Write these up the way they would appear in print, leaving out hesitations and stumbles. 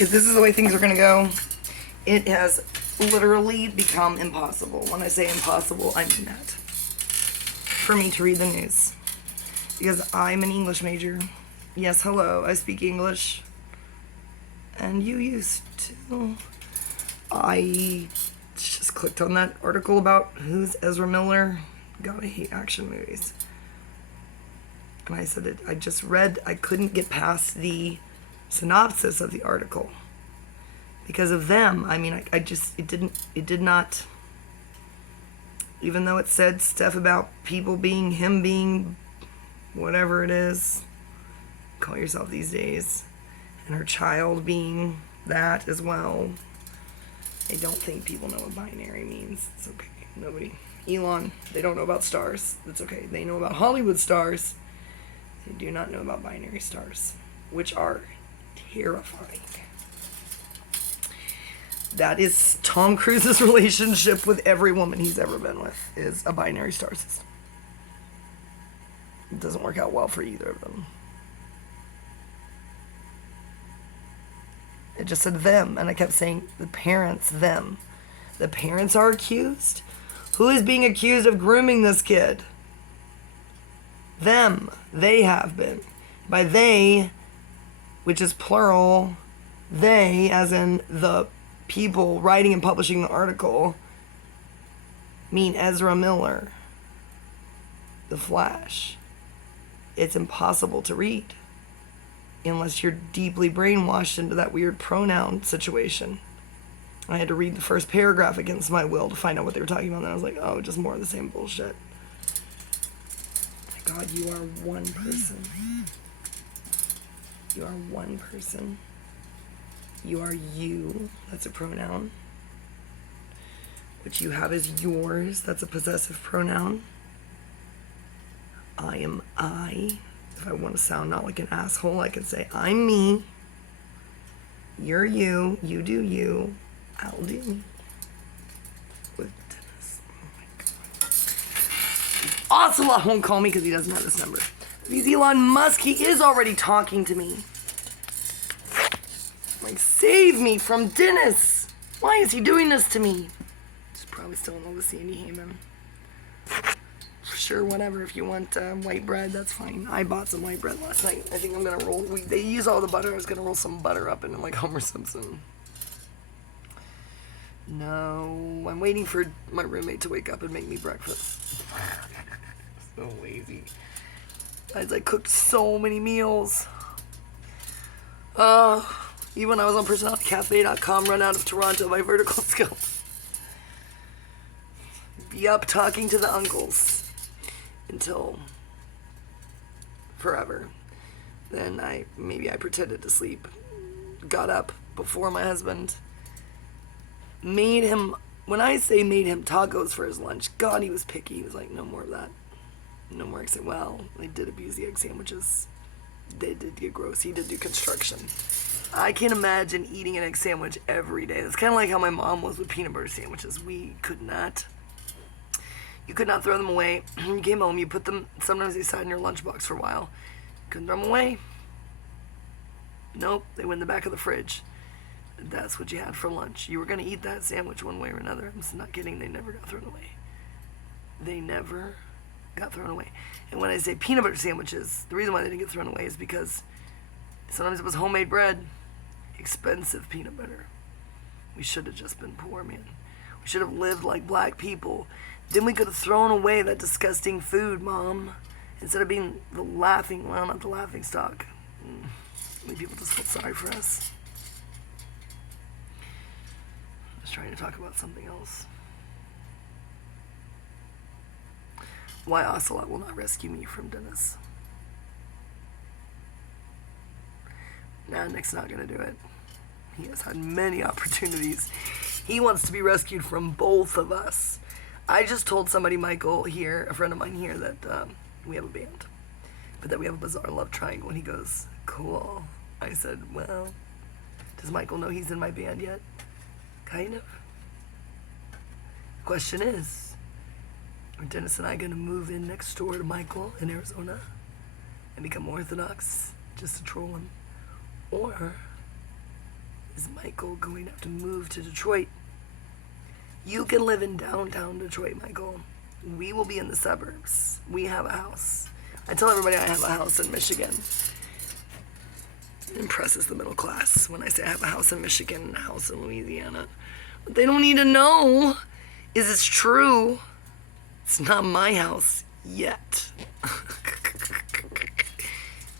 if this is the way things are going to go, it has literally become impossible. When I say impossible, I mean that. For me to read the news. Because I'm an English major. Yes, hello, I speak English. And you used to. I just clicked on that article about who's Ezra Miller. God, I hate action movies. And I said I just read, I couldn't get past the synopsis of the article. Because of them, I mean, it did not, even though it said stuff about people being, him being, whatever it is, call yourself these days, and her child being that as well. I don't think people know what binary means. It's okay. Nobody. Elon, they don't know about stars. That's okay. They know about Hollywood stars. They do not know about binary stars, which are terrifying. That is Tom Cruise's relationship with every woman he's ever been with, is a binary star system. It doesn't work out well for either of them. It just said them, and I kept saying the parents, them. The parents are accused? Who is being accused of grooming this kid? Them. They have been. By they, which is plural, they, as in the people writing and publishing the article, mean Ezra Miller, The Flash. It's impossible to read unless you're deeply brainwashed into that weird pronoun situation. I had to read the first paragraph against my will to find out what they were talking about, and I was like, oh, just more of the same bullshit. My God, you are one person. You are one person. You are you. That's a pronoun. What you have is yours. That's a possessive pronoun. I am I. If I want to sound not like an asshole, I can say I'm me. You're you. You do you. I'll do me. With Dennis. Oh my God. Ocelot won't call me because he doesn't have this number. Because Elon Musk, he is already talking to me. Like, save me from Dennis. Why is he doing this to me? He's probably still in love with Sandy Heyman. Sure, whatever. If you want white bread, that's fine. I bought some white bread last night. I think I'm gonna roll. They use all the butter. I was gonna roll some butter up in like Homer Simpson. No, I'm waiting for my roommate to wake up and make me breakfast. So lazy. Guys, I cooked so many meals. Even when I was on personalitycafe.com, run out of Toronto by vertical skills. Be up talking to the uncles until forever. Then I pretended to sleep. Got up before my husband. Made him, when I say made him tacos for his lunch, God, he was picky. He was like, no more of that. No more eggs. Well, they did abuse the egg sandwiches. They did get gross. He did do construction. I can't imagine eating an egg sandwich every day. It's kind of like how my mom was with peanut butter sandwiches. We could not. You could not throw them away. You came home, you put them, sometimes they sat in your lunchbox for a while. Couldn't throw them away. Nope, they went in the back of the fridge. That's what you had for lunch. You were going to eat that sandwich one way or another. I'm not kidding, they never got thrown away. They never got thrown away. And when I say peanut butter sandwiches, the reason why they didn't get thrown away is because sometimes it was homemade bread, expensive peanut butter. We should have just been poor, man. We should have lived like black people. Then we could have thrown away that disgusting food, Mom. Instead of being the laughing, well, not the laughing stock. Many people just felt sorry for us. I was trying to talk about something else. Why Ocelot will not rescue me from Dennis. Nah, Nick's not gonna do it. He has had many opportunities. He wants to be rescued from both of us. I just told somebody, Michael here, a friend of mine here, that we have a band, but that we have a bizarre love triangle, and he goes, cool. I said, well, does Michael know he's in my band yet? Kind of. Question is, are Dennis and I going to move in next door to Michael in Arizona and become Orthodox just to troll him? Or Is Michael going to have to move to Detroit? You can live in downtown Detroit, Michael. We will be in the suburbs. We have a house. I tell everybody I have a house in Michigan. It impresses the middle class when I say I have a house in Michigan and a house in Louisiana. What they don't need to know is it's true. It's not my house yet.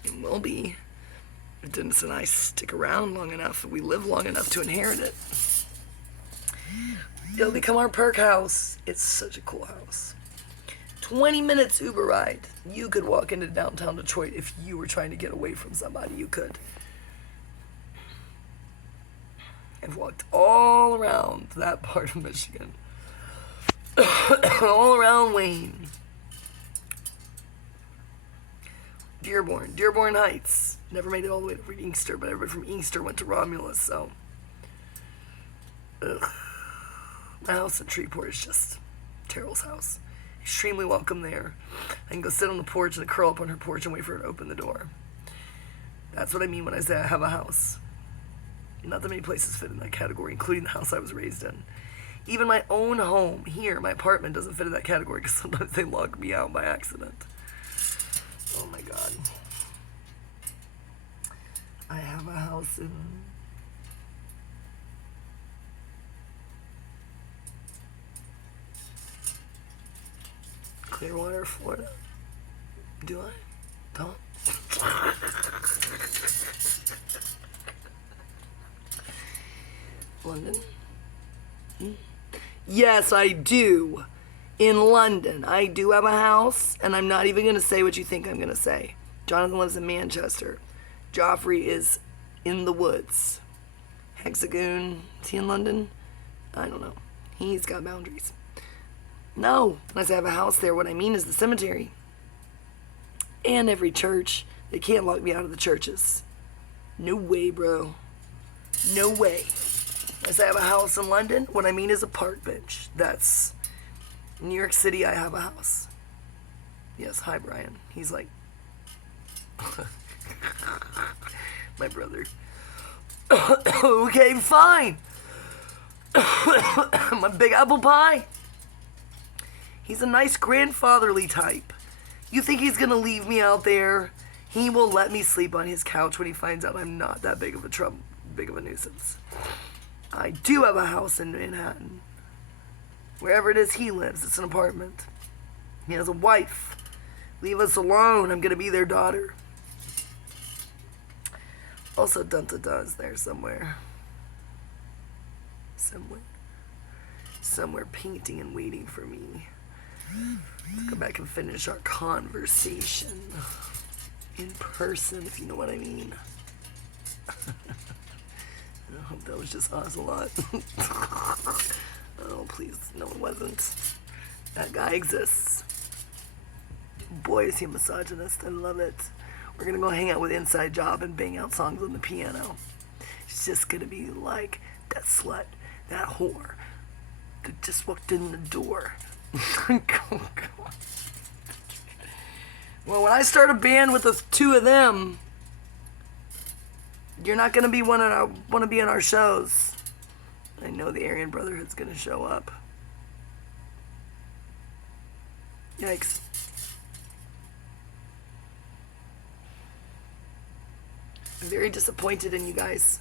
It will be. If Dennis and I stick around long enough, we live long enough to inherit it. It'll become our perk house. It's such a cool house. 20 minutes Uber ride. You could walk into downtown Detroit if you were trying to get away from somebody. You could. I've walked all around that part of Michigan. All around Wayne. Dearborn Heights. Never made it all the way to Inkster, but everybody from Inkster went to Romulus, so. Ugh. My house in Shreveport is just Terrell's house. Extremely welcome there. I can go sit on the porch and curl up on her porch and wait for her to open the door. That's what I mean when I say I have a house. Not that many places fit in that category, including the house I was raised in. Even my own home here, my apartment, doesn't fit in that category because sometimes they log me out by accident. Oh my God. I have a house in Clearwater, Florida. Do I? Don't? London? Yes, I do. In London. I do have a house, and I'm not even going to say what you think I'm going to say. Jonathan lives in Manchester. Joffrey is in the woods. Hexagoon, is he in London? I don't know. He's got boundaries. No, when I say I have a house there, what I mean is the cemetery. And every church. They can't lock me out of the churches. No way, bro. No way. When I say I have a house in London, what I mean is a park bench. That's New York City, I have a house. Yes, hi, Brian. He's like... my brother. Okay, fine. My big apple pie. He's a nice grandfatherly type. You think he's gonna leave me out there? He will let me sleep on his couch when he finds out I'm not that big of a nuisance. I do have a house in Manhattan. Wherever it is he lives, it's an apartment. He has a wife. Leave us alone. I'm gonna be their daughter. Also, Dun-da-da is there somewhere. Somewhere painting and waiting for me. Let's go back and finish our conversation. In person, if you know what I mean. I hope that was just Ocelot. Oh, please. No, it wasn't. That guy exists. Boy, is he a misogynist. I love it. We're going to go hang out with Inside Job and bang out songs on the piano. It's just going to be like that slut, that whore that just walked in the door. Well, when I start a band with the two of them, you're not going to want to be in our shows. I know the Aryan Brotherhood's going to show up. Yikes. I'm very disappointed in you guys.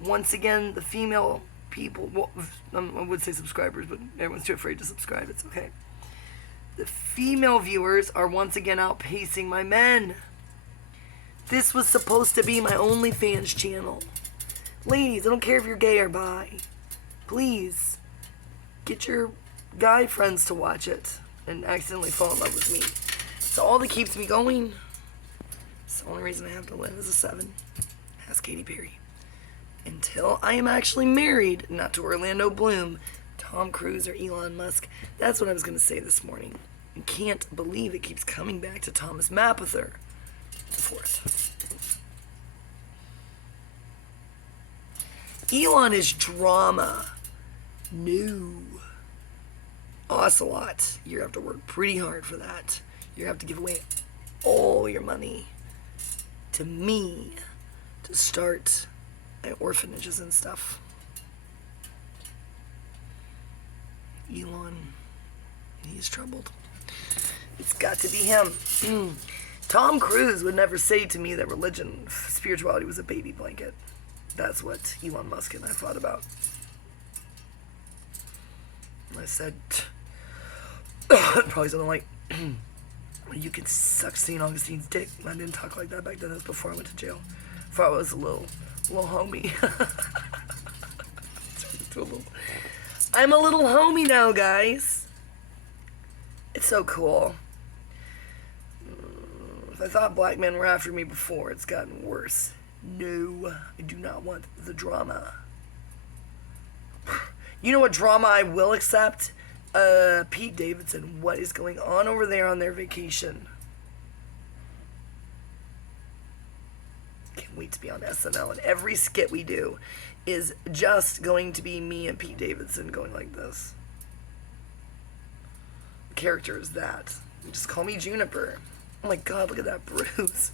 Once again, the female people, well, I would say subscribers, but everyone's too afraid to subscribe. It's okay. The female viewers are once again outpacing my men. This was supposed to be my OnlyFans channel. Ladies, I don't care if you're gay or bi. Please, get your guy friends to watch it and accidentally fall in love with me. It's all that keeps me going. It's the only reason I have to live as a 7. Ask Katy Perry. Until I am actually married, not to Orlando Bloom, Tom Cruise, or Elon Musk. That's what I was going to say this morning. I can't believe it keeps coming back to Thomas Mapother. Fourth. Elon is drama. No. Ocelot, you're going to have to work pretty hard for that. You're going to have to give away all your money to me to start at orphanages and stuff. Elon, he's troubled. It's got to be him. Tom Cruise would never say to me that religion, spirituality was a baby blanket. That's what Elon Musk and I thought about. I said, probably something like, you could suck St. Augustine's dick. I didn't talk like that back then. That was before I went to jail. Before I was a little homie. I'm a little homie now, guys. It's so cool. If I thought black men were after me before, it's gotten worse. No, I do not want the drama. You know what drama I will accept? Pete Davidson. What is going on over there on their vacation? Can't wait to be on SNL, and every skit we do is just going to be me and Pete Davidson going like this. The character is that. Just call me Juniper. Oh my god, look at that bruise.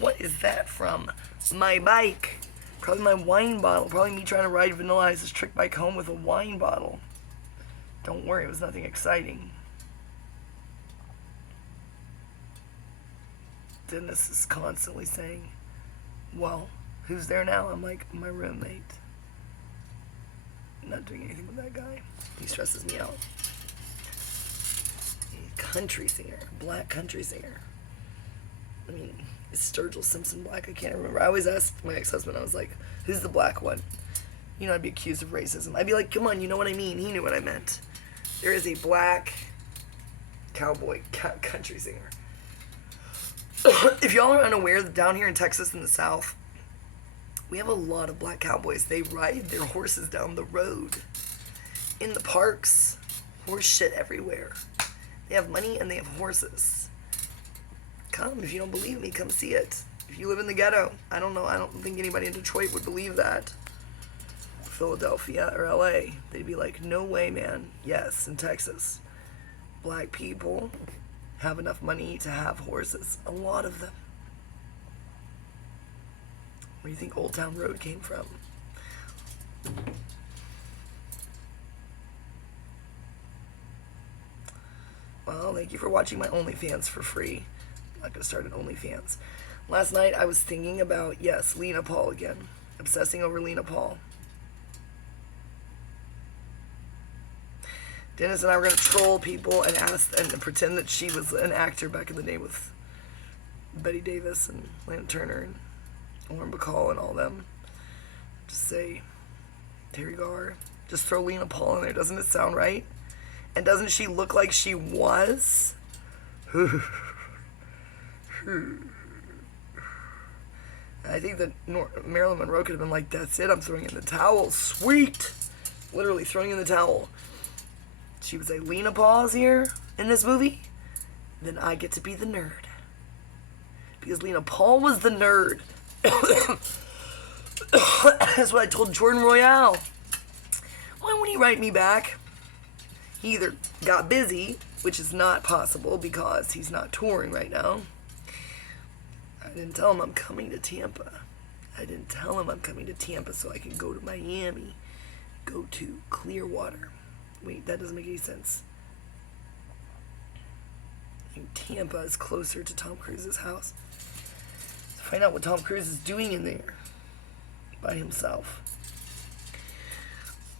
What is that from? My bike. Probably my wine bottle. Probably me trying to ride Vanilla Ice's trick bike home with a wine bottle. Don't worry, it was nothing exciting. Dennis is constantly saying, well, who's there now? I'm like, my roommate. I'm not doing anything with that guy. He stresses me out. Country singer. Black country singer. I mean, is Sturgill Simpson black? I can't remember. I always asked my ex-husband, I was like, who's the black one? You know, I'd be accused of racism. I'd be like, come on, you know what I mean? He knew what I meant. There is a black cowboy country singer. If y'all are unaware, down here in Texas in the South, we have a lot of black cowboys. They ride their horses down the road. In the parks. Horse shit everywhere. They have money and they have horses. Come, if you don't believe me, come see it. If you live in the ghetto, I don't know, I don't think anybody in Detroit would believe that. Philadelphia or LA, they'd be like, no way, man. Yes, in Texas, black people have enough money to have horses. A lot of them. Where do you think Old Town Road came from? Well, thank you for watching my OnlyFans for free. I'm not going to start an OnlyFans. Last night I was thinking about, yes, Lena Paul again. Obsessing over Lena Paul. Dennis and I were going to troll people and ask and pretend that she was an actor back in the day with Betty Davis and Lana Turner and Lauren Bacall and all them. Just say, Terry Garr. Just throw Lena Paul in there. Doesn't it sound right? And doesn't she look like she was? I think that Marilyn Monroe could have been like, that's it, I'm throwing in the towel. Sweet! Literally throwing in the towel. She was like, Lena Paul's here in this movie? Then I get to be the nerd. Because Lena Paul was the nerd. That's what I told Jordan Royale. Why wouldn't he write me back? He either got busy, which is not possible because he's not touring right now. I didn't tell him I'm coming to Tampa. I didn't tell him I'm coming to Tampa so I can go to Miami, go to Clearwater. Wait, that doesn't make any sense. I think Tampa is closer to Tom Cruise's house. To find out what Tom Cruise is doing in there by himself.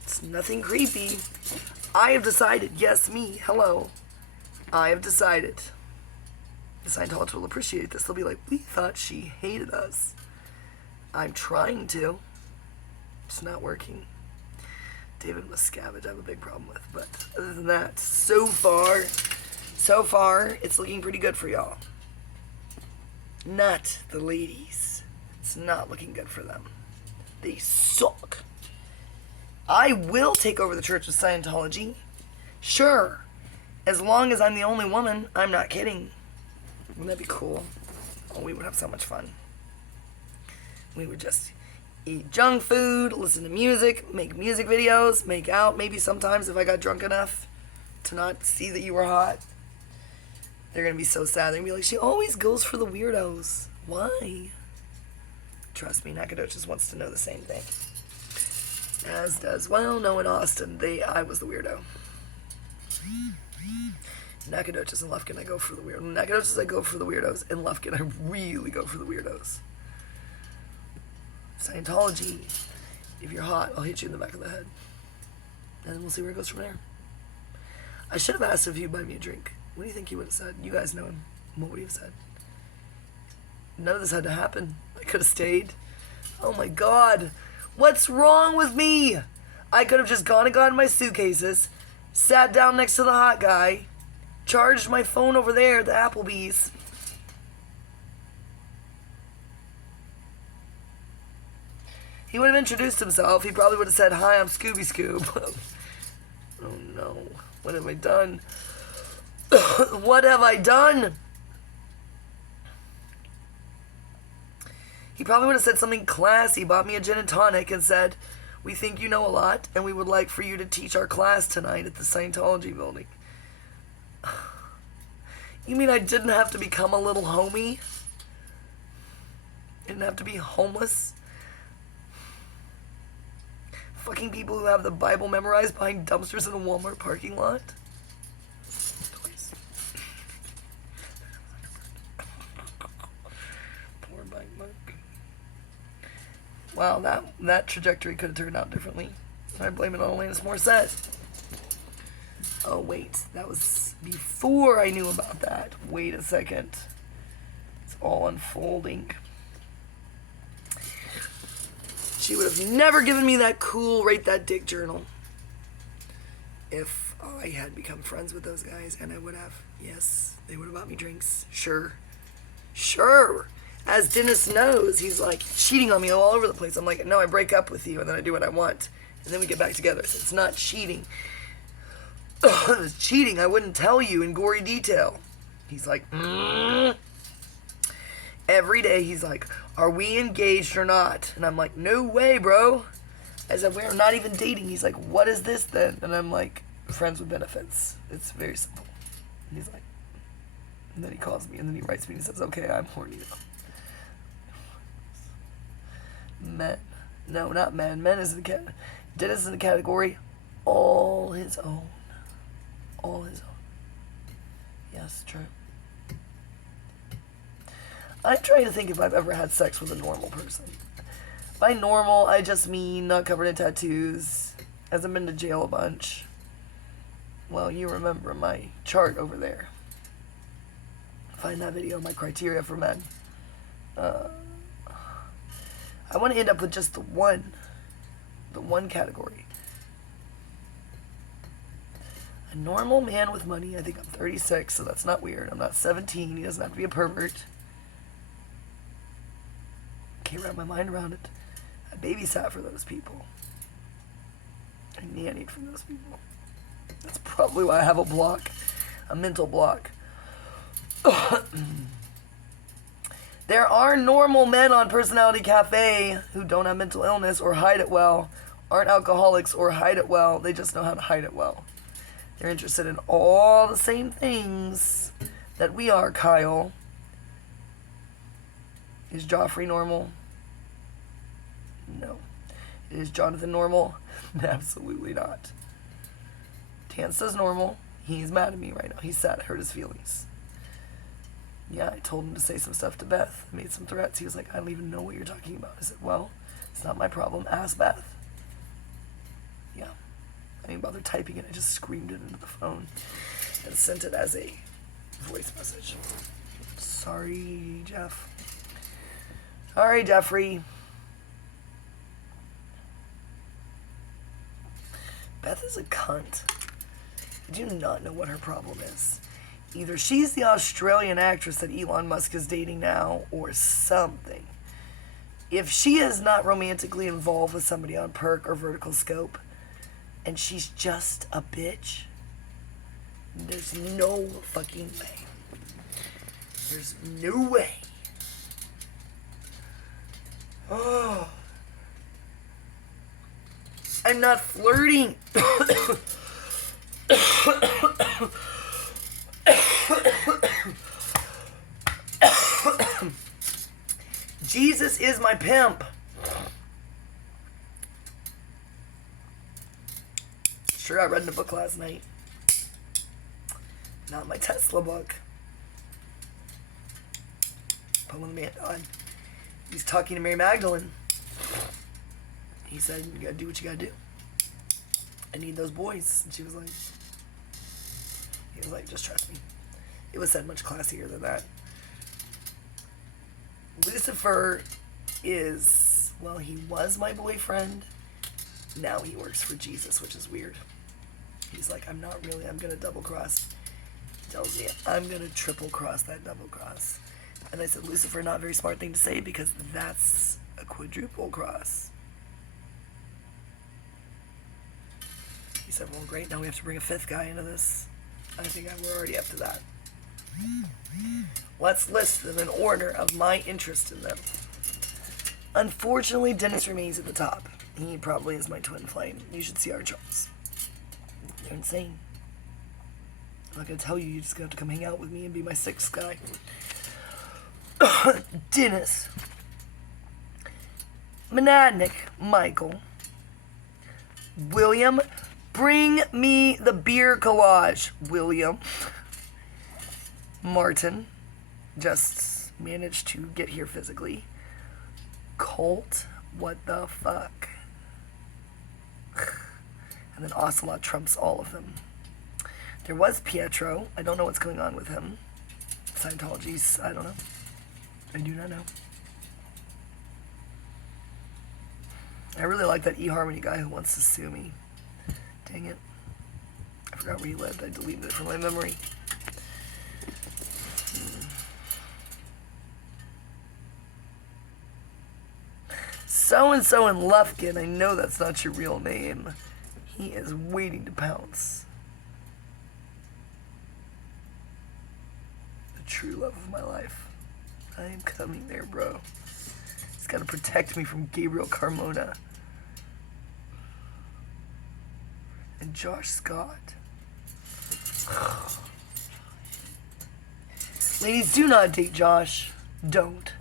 It's nothing creepy. I have decided, yes, me, hello. I have decided. The Scientologists will appreciate this. They'll be like, we thought she hated us. I'm trying to. It's not working. David Miscavige I have a big problem with. But other than that, so far, it's looking pretty good for y'all. Not the ladies. It's not looking good for them. They suck. I will take over the Church of Scientology. Sure. As long as I'm the only woman. I'm not kidding. Wouldn't that be cool? Oh, we would have so much fun. We would just eat junk food, listen to music, make music videos, make out. Maybe sometimes if I got drunk enough to not see that you were hot. They're going to be so sad. They're going to be like, she always goes for the weirdos. Why? Trust me, Nacogdoches wants to know the same thing. As does, well, no, in Austin, I was the weirdo. Nacogdoches and Lufkin, I go for the weirdos. Nacogdoches, I go for the weirdos. In Lufkin, I really go for the weirdos. Scientology, if you're hot, I'll hit you in the back of the head. And then we'll see where it goes from there. I should have asked if he'd buy me a drink. What do you think he would have said? You guys know him. What would he have said? None of this had to happen. I could have stayed. Oh my God. What's wrong with me? I could have just gone and gotten my suitcases, sat down next to the hot guy, charged my phone over there at the Applebee's. He would have introduced himself. He probably would have said, "Hi, I'm Scooby Scoob." Oh no. What have I done? What have I done? He probably would have said something classy, bought me a gin and tonic, and said, "We think you know a lot, and we would like for you to teach our class tonight at the Scientology building." You mean I didn't have to become a little homie? Didn't have to be homeless? Fucking people who have the Bible memorized behind dumpsters in a Walmart parking lot? Poor bike mark. Wow, that trajectory could have turned out differently. I blame it on Alanis Morissette. Oh, wait. That was before I knew about that. Wait a second. It's all unfolding. She would have never given me that cool Rate That Dick journal if I had become friends with those guys, and I would have. Yes, they would have bought me drinks. Sure. As Dennis knows, he's like cheating on me all over the place. I'm like, no, I break up with you, and then I do what I want, and then we get back together. So it's not cheating. If it was cheating, I wouldn't tell you in gory detail. He's like, Every day he's like, "Are we engaged or not?" And I'm like, "No way, bro." I said, "We're not even dating." He's like, "What is this then?" And I'm like, "Friends with benefits. It's very simple." And he's like, and then he calls me, and then he writes me and he says, "Okay, I'm horny now." Men. No, not men. Men is in the Dennis is in the category all his own. All his own. Yes, true. I'm trying to think if I've ever had sex with a normal person. By normal, I just mean not covered in tattoos, hasn't been to jail a bunch. Well, you remember my chart over there. Find that video, my criteria for men. I want to end up with just the one category. A normal man with money. I think I'm 36, so that's not weird. I'm not 17. He doesn't have to be a pervert. Can't wrap my mind around it. I babysat for those people. I nannied for those people. That's probably why I have a mental block. There are normal men on Personality Cafe who don't have mental illness or hide it well, aren't alcoholics or hide it well. They just know how to hide it well. They're interested in all the same things that we are, Kyle. Is Joffrey normal? No. Is Jonathan normal? Absolutely not. Tansa's normal. He's mad at me right now. He's sad. I hurt his feelings. Yeah, I told him to say some stuff to Beth. I made some threats. He was like, "I don't even know what you're talking about." I said, "Well, it's not my problem. Ask Beth." Yeah. I didn't bother typing it. I just screamed it into the phone and sent it as a voice message. Sorry, Jeff. Sorry, Jeffrey. Beth is a cunt. I do not know what her problem is. Either she's the Australian actress that Elon Musk is dating now, or something. If she is not romantically involved with somebody on Perk or Vertical Scope, and she's just a bitch, there's no fucking way. There's no way. Oh. I'm not flirting. Jesus is my pimp. Sure, I read in a book last night. Not my Tesla book. But when the man died, he's talking to Mary Magdalene. He said, you gotta do what you gotta do. I need those boys. And she was like, he was like, just trust me. It was said much classier than that. Lucifer is, well, he was my boyfriend. Now he works for Jesus, which is weird. He's like, I'm not really, I'm going to double cross. He tells me, I'm going to triple cross that double cross. And I said, Lucifer, not a very smart thing to say because that's a quadruple cross. He said, well, great, now we have to bring a fifth guy into this. I think we're already up to that. Let's list them in order of my interest in them. Unfortunately, Dennis remains at the top. He probably is my twin flame. You should see our charts. They're insane. I'm not going to tell you. You just have to come hang out with me and be my sixth guy. Dennis. Monadnick. Michael. William. Bring me the beer collage. William. Martin. Just managed to get here physically. Colt. What the fuck? And then Ocelot trumps all of them. There was Pietro. I don't know what's going on with him. Scientology's, I don't know. I do not know. I really like that eHarmony guy who wants to sue me. Dang it. I forgot where he lived. I deleted it from my memory. So-and-so in Lufkin. I know that's not your real name. He is waiting to pounce. The true love of my life. I am coming there, bro. He's got to protect me from Gabriel Carmona. And Josh Scott. Ladies, do not date Josh. Don't.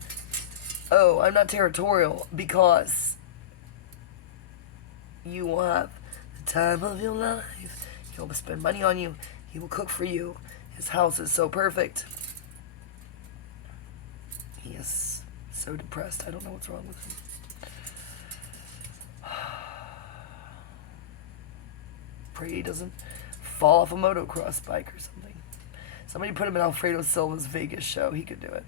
Oh, I'm not territorial because you will have the time of your life. He will spend money on you. He will cook for you. His house is so perfect. He is so depressed. I don't know what's wrong with him. Pray he doesn't fall off a motocross bike or something. Somebody put him in Alfredo Silva's Vegas show. He could do it.